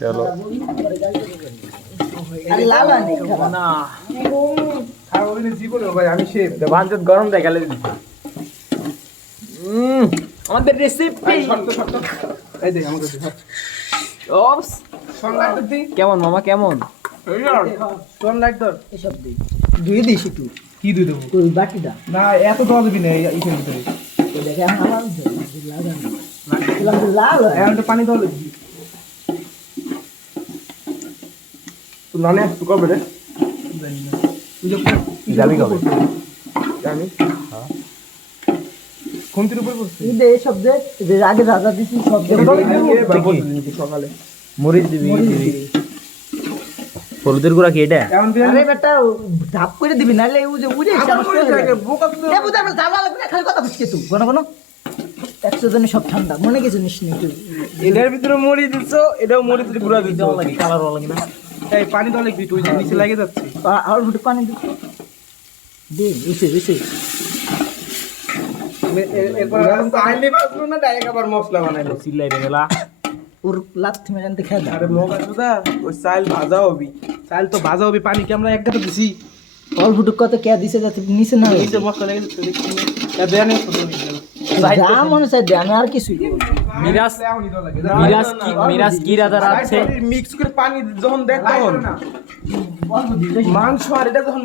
চলো আরে লাল আনি না আর ওই জীবনে ভাই আমি শেফ বাঞ্চত গরম দেয় গেলে দিচ্ছি আমাদের রেসিপি শর্ত এই দেখ আমাকে দেখ ওপস শোন লাইট দি কেমন মামা কেমন শোন লাইট ধর এসব দে দুই দিস একটু কি দুই দেবো ওই বাটিটা না এত দেওয়া দিবি না এইখান ভিতরে তো দেখে আমার লাল আনি লাল এখন তো পানি দেওয়া দিবি তো নানে একটু কবে রে জানি না তুই যে যাবি কবে? জানি খুন্তির উপর বসছিস এই দে এসব দে যে আগে রাজা দিছি সব দে সকালে মরিচ দিবি মরিচ দিবি দিবি। হলুদের গুঁড়া কি এটা এখন তুই আরে বেটা ধাপ করে দিবি নালে উজে উজে আবার করে যাবে বোকা তো এ বুঝা আমরা জামা লাগবে না খালি কথা বুঝকে তুই কোন কোন 100 জনের সব ঠান্ডা মনে কিছু নিস নি তুই এটার ভিতরে মরি দিছো এটাও মরি দিতে গুড়া দিছো লাগে কালার লাগে না এই পানি দেওয়া লাগবি তুই যে নিচে লাগে যাচ্ছে আর ফুটে পানি দে এসে এসে এরপর আইলি বাজলো না ডাইরেক্ট আবার মশলা বানাইলো চিল্লাই রে মেলা ওর লাত মেরে আনতে খেয়ে আরে মগা সুদা ওই চাল ভাজা হবি চাল তো ভাজা হবি পানি কি আমরা এক গাঁটে দিছি অল্প টুক কত কে দিছে যাতে নিচে না হয়ে নিচে মশলা লেগে যাচ্ছে দেখছি দেন যা মনে চাই দে আমি আর কিছুই করব না। মিরাজ মিরাজ কি রাজা রাখছে মিক্স করে পানি যখন দেখ তখন অল্প দিলে মাংস আর এটা যখন